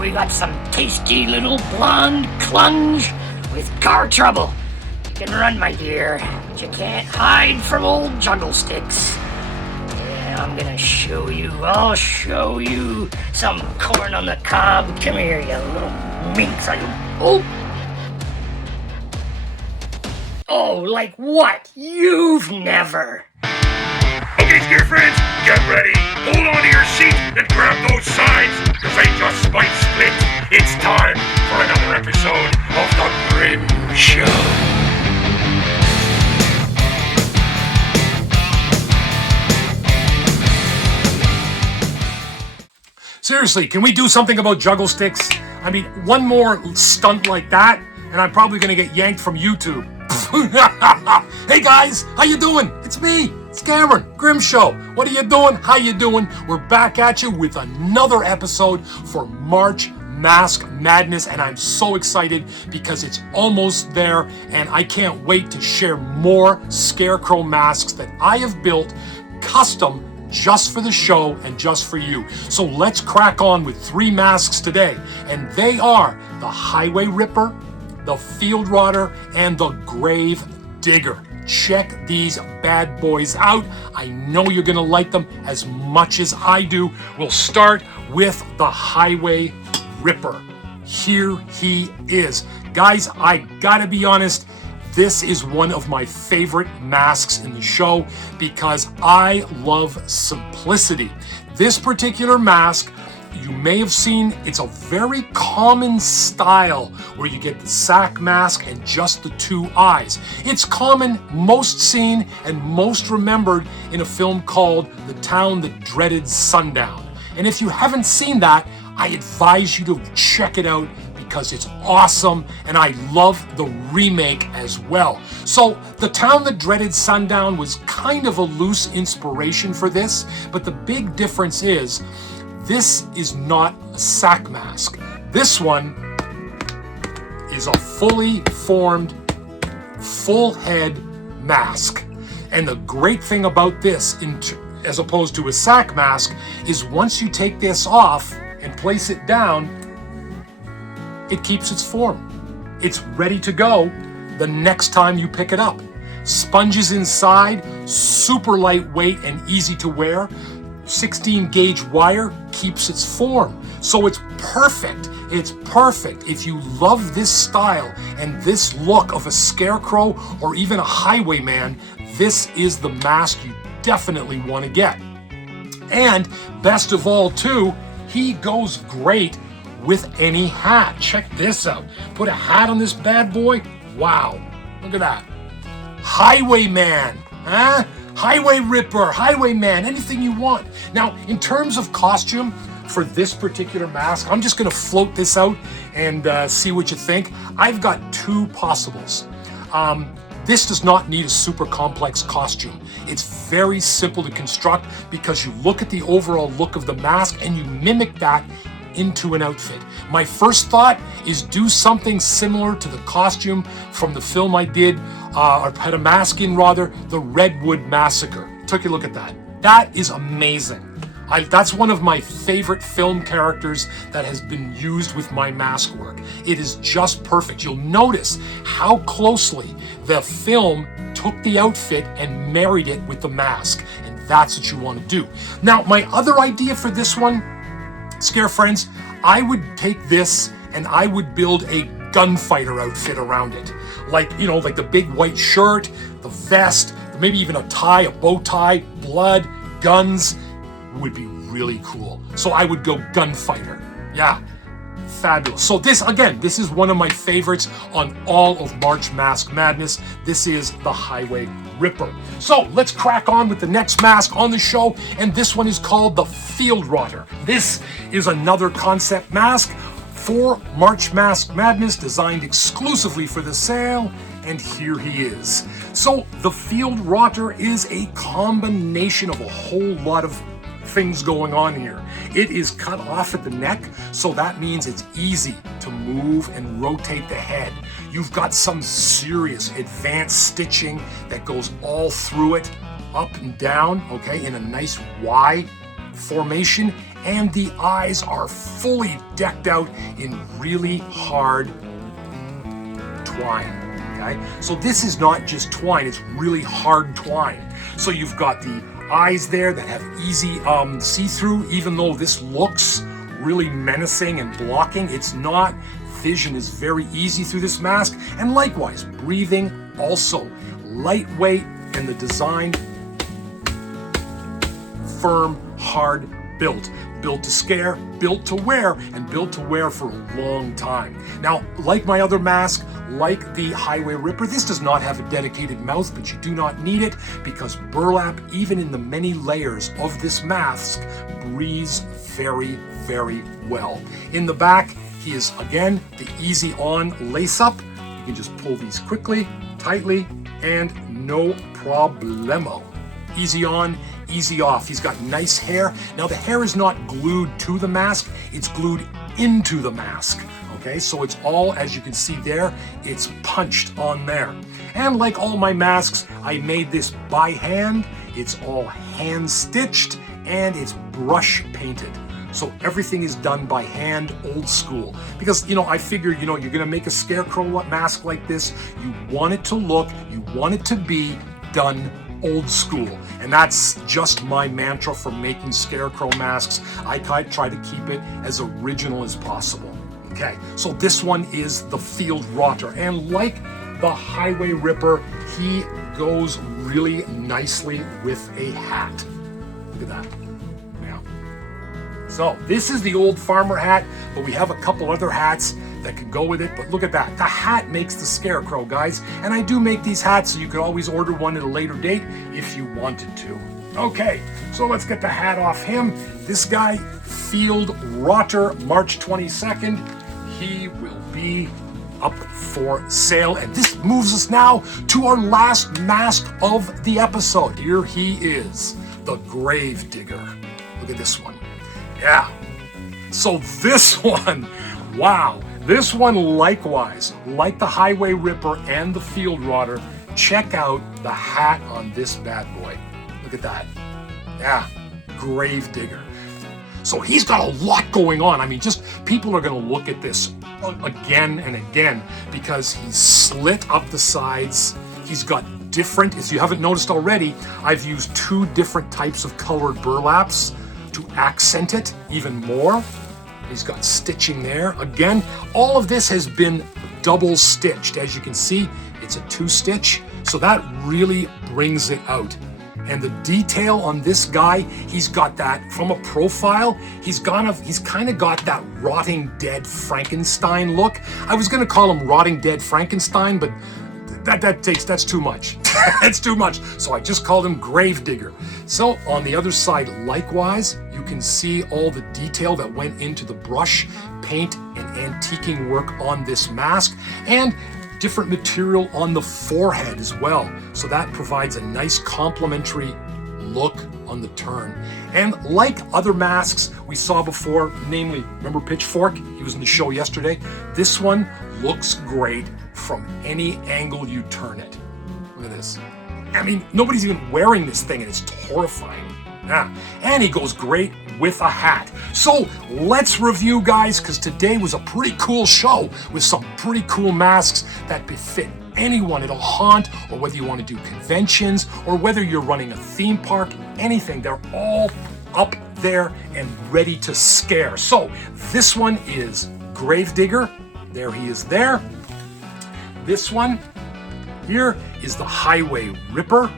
we got some tasty little blonde clunge with car trouble. You can run, my dear, but you can't hide from old juggle sticks. Yeah, I'm gonna show you. I'll show you some corn on the cob. Come here, you little minx. Oh, like what? You've never. Okay, dear friends, get ready. Hold on to your seat and grab those sides, because they just might split. It's time for another episode of The Grim Show. Seriously, can we do something about juggle sticks? I mean, one more stunt like that, and I'm probably gonna get yanked from YouTube. Hey guys, how you doing? It's me, it's Cameron, Grim Show. What are you doing? How you doing? We're back at you with another episode for March Mask Madness, and I'm so excited because it's almost there, and I can't wait to share more Scarecrow masks that I have built custom just for the show and just for you. So let's crack on with 3 masks today, and they are the Highway Ripper, the Field Rotter, and the Grave Digger. Check these bad boys out. I know you're gonna like them as much as I do. We'll start with the Highway Ripper. Here he is. Guys, I gotta be honest, this is one of my favorite masks in the show because I love simplicity. This particular mask, you may have seen, it's a very common style where you get the sack mask and just the 2 eyes. It's common, most seen, and most remembered in a film called The Town That Dreaded Sundown. And if you haven't seen that, I advise you to check it out because it's awesome, and I love the remake as well. So The Town That Dreaded Sundown was kind of a loose inspiration for this, but the big difference is this is not a sack mask. This one is a fully formed, full head mask. And the great thing about this, as opposed to a sack mask, is once you take this off and place it down, it keeps its form. It's ready to go the next time you pick it up. Sponges inside, super lightweight and easy to wear. 16 gauge wire keeps its form. So it's perfect. It's perfect. If you love this style and this look of a Scarecrow or even a Highwayman, this is the mask you definitely want to get. And best of all too, he goes great with any hat. Check this out. Put a hat on this bad boy. Wow. Look at that. Highwayman. Huh? Highway Ripper, Highwayman, anything you want. Now, in terms of costume for this particular mask, I'm just gonna float this out and see what you think. I've got 2 possibles. This does not need a super complex costume. It's very simple to construct because you look at the overall look of the mask and you mimic that into an outfit. My first thought is do something similar to the costume from the film I did, or had a mask in rather, the Redwood Massacre. Take a look at that. That is amazing. That's one of my favorite film characters that has been used with my mask work. It is just perfect. You'll notice how closely the film took the outfit and married it with the mask, and that's what you want to do. Now, my other idea for this one, Scare friends, I would take this and I would build a gunfighter outfit around it. Like, you know, like the big white shirt, the vest, maybe even a tie, a bow tie, blood, guns would be really cool. So I would go gunfighter. Yeah, fabulous. So this, again, this is one of my favorites on all of March Mask Madness. This is the Highway Ripper. So let's crack on with the next mask on the show, and this one is called the Field Rotter. This is another concept mask for March Mask Madness, designed exclusively for the sale, and here he is. So the Field Rotter is a combination of a whole lot of things going on here. It is cut off at the neck, so that means it's easy to move and rotate the head. You've got some serious advanced stitching that goes all through it, up and down, okay, in a nice Y formation, and the eyes are fully decked out in really hard twine. Okay, so this is not just twine, it's really hard twine. So you've got the eyes there that have easy see-through, even though this looks really menacing and blocking, it's not. Vision is very easy through this mask, and likewise, breathing also lightweight, and the design firm, hard built. Built to scare, built to wear, and built to wear for a long time. Now, like my other mask, like the Highway Ripper, this does not have a dedicated mouth, but you do not need it because burlap, even in the many layers of this mask, breathes very, very well. In the back, he is, again, the easy on lace up. You can just pull these quickly, tightly, and no problemo. Easy on, easy off. He's got nice hair. Now the hair is not glued to the mask, it's glued into the mask. Okay, so it's all, as you can see there, it's punched on there. And like all my masks, I made this by hand. It's all hand stitched and it's brush painted. So everything is done by hand, old school. Because, I figure, you're gonna make a Scarecrow mask like this, you want it to look, you want it to be done old school. And that's just my mantra for making Scarecrow masks. I try to keep it as original as possible. Okay, so this one is the Field Rotter. And like the Highway Ripper, he goes really nicely with a hat. Look at that. Yeah. So this is the old farmer hat, but we have a couple other hats that could go with it, but look at that. The hat makes the Scarecrow, guys. And I do make these hats, so you could always order one at a later date if you wanted to. Okay, so let's get the hat off him. This guy, Field Rotter, March 22nd. He will be up for sale. And this moves us now to our last mask of the episode. Here he is, the Grave Digger. Look at this one. Yeah. So this one, wow. This one, likewise, like the Highway Ripper and the Field Rotter, check out the hat on this bad boy. Look at that. Yeah, Grave Digger. So he's got a lot going on. I mean, just people are going to look at this again and again because he's slit up the sides. He's got different, if you haven't noticed already, I've used 2 different types of colored burlaps to accent it even more. He's got stitching there. Again, all of this has been double stitched. As you can see, it's a 2-stitch. So that really brings it out. And the detail on this guy, he's got that, from a profile, he's kind of got that rotting dead Frankenstein look. I was gonna call him rotting dead Frankenstein, but that's too much. It's too much. So I just called him Grave Digger. So on the other side, likewise, you can see all the detail that went into the brush, paint, and antiquing work on this mask, and different material on the forehead as well. So that provides a nice complementary look on the turn. And like other masks we saw before, namely, remember Pitchfork? He was in the show yesterday. This one looks great from any angle you turn it. Look at this. I mean, nobody's even wearing this thing and it's horrifying. Yeah. And he goes great with a hat. So let's review, guys, because today was a pretty cool show with some pretty cool masks that befit anyone. It'll haunt, or whether you want to do conventions, or whether you're running a theme park, anything. They're all up there and ready to scare. So this one is Grave Digger. There he is there. This one here is the Highway Ripper.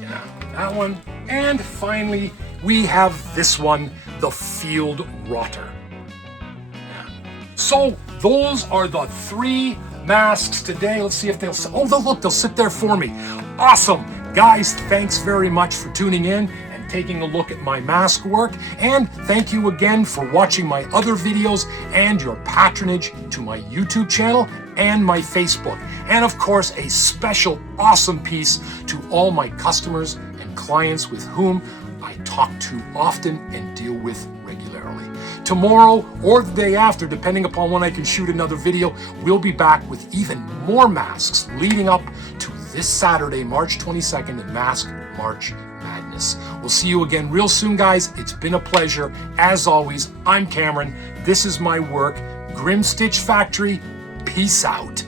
Yeah, that one. And finally, we have this one, the Field Rotter. Yeah. So those are the 3 masks today. Let's see if they'll sit. Oh, look, they'll sit there for me. Awesome. Guys, thanks very much for tuning in and taking a look at my mask work. And thank you again for watching my other videos and your patronage to my YouTube channel and my Facebook. And of course, a special awesome piece to all my customers and clients with whom I talk to often and deal with regularly. Tomorrow or the day after, depending upon when I can shoot another video, we'll be back with even more masks leading up to this Saturday, March 22nd, and Mask March Madness. We'll see you again real soon, guys. It's been a pleasure. As always, I'm Cameron. This is my work. Grim Stitch Factory. Peace out.